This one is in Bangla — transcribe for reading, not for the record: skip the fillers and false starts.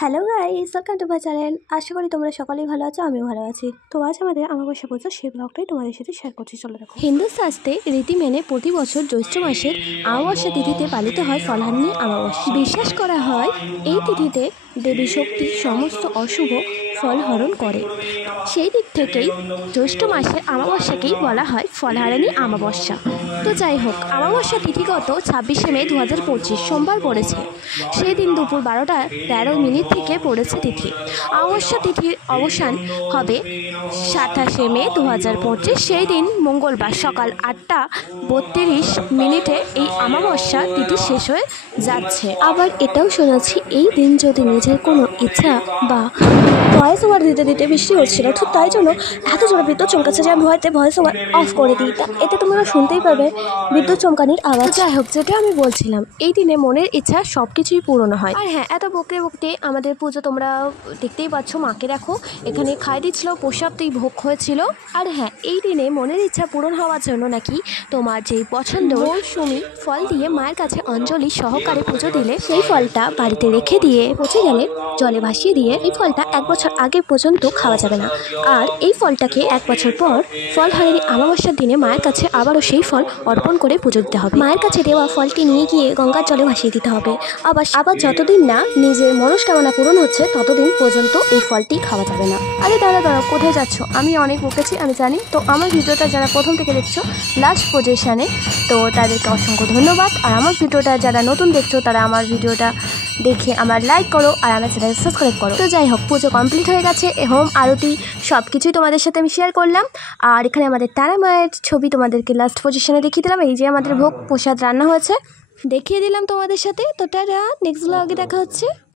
Hello guys, welcome to my channel. আশা করি তোমরা সকলেই ভালো আছো, আমিও ভালো আছি। তো আজ আমাদের অমাবস্যা পুজো সেই ব্লগটাই তোমাদের সাথে শেয়ার করছি, চলো দেখো। হিন্দু শাস্ত্রে রীতি মেনে প্রতি বছর জ্যৈষ্ঠ মাসের অমাবস্যা তিথিতে পালিত হয় ফলহান্নি অমাবস্যা। বিশ্বাস করা হয় এই তিথিতে দেবী শক্তি সমস্ত অশুভ ফল হরণ করে। সেই দিক থেকেই জ্যৈষ্ঠ মাসের অমাবস্যাকেই বলা হয় ফলহারিণী অমাবস্যা। তো যাই হোক, অমাবস্যা তিথিগত 26শে মে 2025 সোমবার পড়েছে। সেই দিন দুপুর 12টা 13 থেকে পড়েছে তিথি। অমাবস্যা তিথির অবসান হবে 27শে মে 2025। সেই দিন মঙ্গলবার সকাল 8টা 32 এই অমাবস্যা তিথি শেষ হয়ে যাচ্ছে। আবার এটাও শোনাচ্ছি, এই দিন যদি নিজের কোনো ইচ্ছা বা ভয়েস ওভার দিতে দিতে বৃষ্টি হচ্ছিল, তো তাই জন্য এত জোরে বিদ্যুৎ চমকাচ্ছে যে আমি ভয়েস ওভার অফ করে দিই। এতে তোমরা শুনতেই পাবে বিদ্যুৎ চমকানির আওয়াজ। যাই হোক, যেটা আমি বলছিলাম, এই দিনে মনের ইচ্ছা সব কিছুই পূরণ হয়। আর হ্যাঁ, এত বকতে আমাদের পুজো তোমরা দেখতেই পাচ্ছ। মাকে দেখো এখানে খাই দিচ্ছিল, প্রসাদই ভোগ হয়েছিল। আর হ্যাঁ, এই দিনে মনের ইচ্ছা পূরণ হওয়ার জন্য নাকি তোমার যেই পছন্দ মৌসুমি ফল দিয়ে মায়ের কাছে অঞ্জলি সহকারে পুজো দিলে সেই ফলটা বাড়িতে রেখে দিয়ে পচে গেলে জলে ভাসিয়ে দিয়ে এই ফলটা 1 বছর আগে পর্যন্ত খাওয়া যাবে না। আর এই ফলটাকে 1 বছর পর ফলহারিণী অমাবস্যার দিনে মায়ের কাছে আবারও সেই ফল অর্পণ করে পুজো দিতে হবে। মায়ের কাছে দেওয়া ফলটি নিয়ে গিয়ে গঙ্গার জলে ভাসিয়ে দিতে হবে। আবার যতদিন না নিজের মনস্কামনা পূরণ হচ্ছে ততদিন পর্যন্ত এই ফলটি খাওয়া যাবে না। আরে দাঁড়া কোথায় যাচ্ছ? আমি অনেক বকেছি, আমি জানি। তো আমার ভিডিওটা যারা প্রথম থেকে দেখছো লাস্ট পজিশনে, তো তাদেরকে অসংখ্য ধন্যবাদ। আর আমার ভিডিওটা যারা নতুন দেখছো তারা আমার ভিডিওটা দেখে আমার লাইক করো আর আমার চ্যানেল সাবস্ক্রাইব করো। তো যাই হোক, পুজো কমপ্লিট হয়ে গেছে, হোম আরতি সব কিছুই তোমাদের সাথে আমি শেয়ার করলাম। আর এখানে আমাদের তারা মায়ের ছবি তোমাদেরকে লাস্ট পজিশনে দেখিয়ে দিলাম। এই যে আমাদের ভোগ প্রসাদ রান্না হয়েছে দেখিয়ে দিলাম তোমাদের সাথে। তো টাটা, নেক্সট ব্লগে দেখা হচ্ছে।